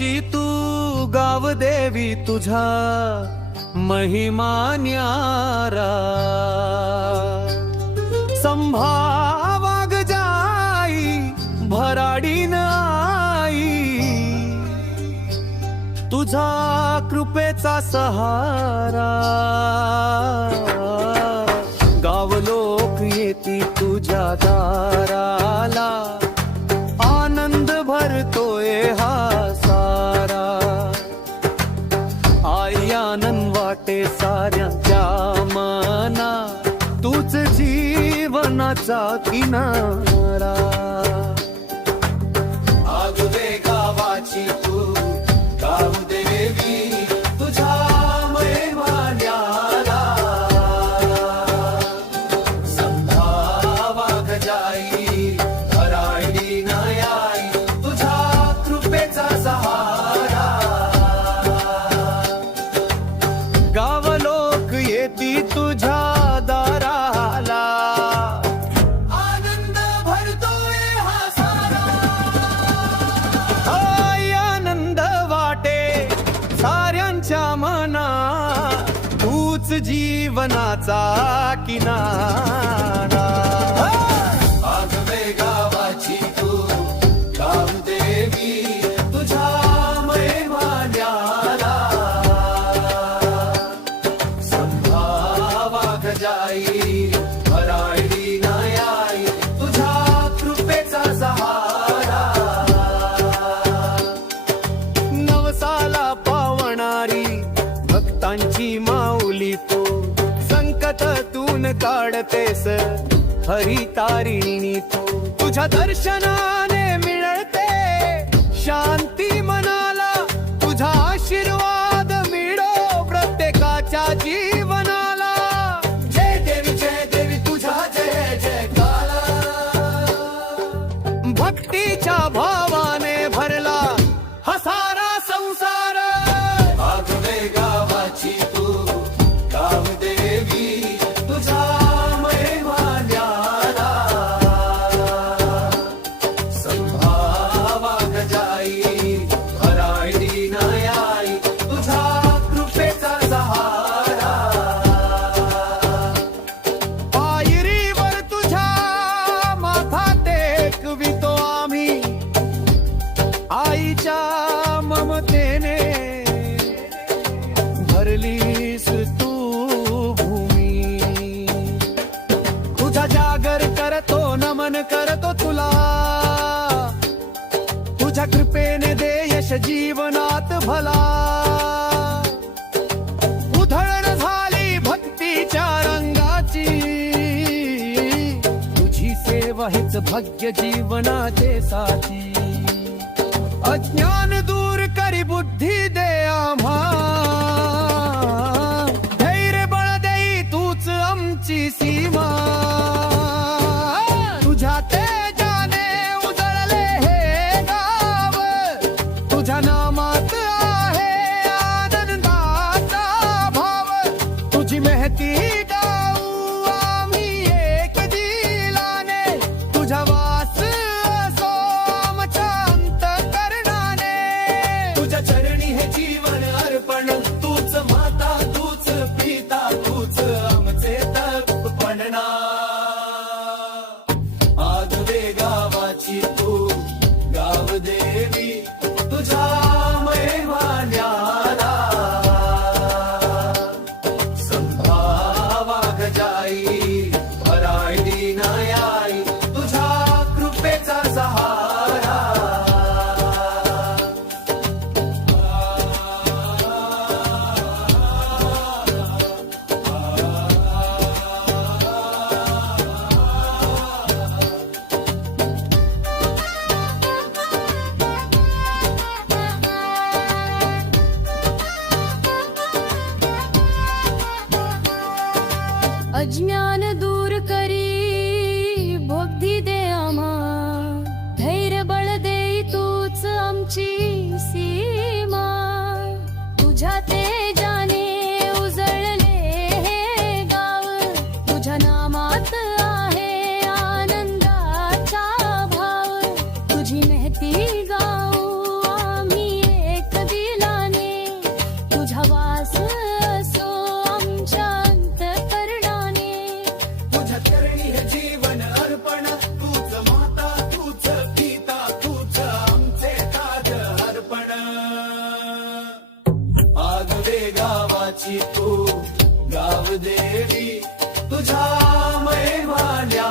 आमची तू गाव देवी तुझा महिमा न्यारा. संभावाग जाई भराडी आई तुझा कृपेचा सहारा. गाव लोक येती तुझ्या दारा. तूच जीवनाचा किनारा. जीवनाचा किनारा. आगवे गावाची तू देवी तुझ्या महिमान्याला संभावा गजाई नायाई तुझ्या कृपेचा सहारा. नवसाला पावणारी भक्तांची मा पडतेस. हरी तारिणी तू तुझ्या दर्शनाने ममतेने भरलीस तू भूमी। तुझा जागर करतो नमन करतो तुला। तुझ्या कृपेने दे यश जीवनात भला। उधळण झाली भक्तीच्या रंगाची। तुझी सेवा हेच भाग्य जीवनाचे साथी। अज्ञान दूर বুদ্ধি দে আমার। you. गावाची तू गाव देवी तुझ्या महिमान्या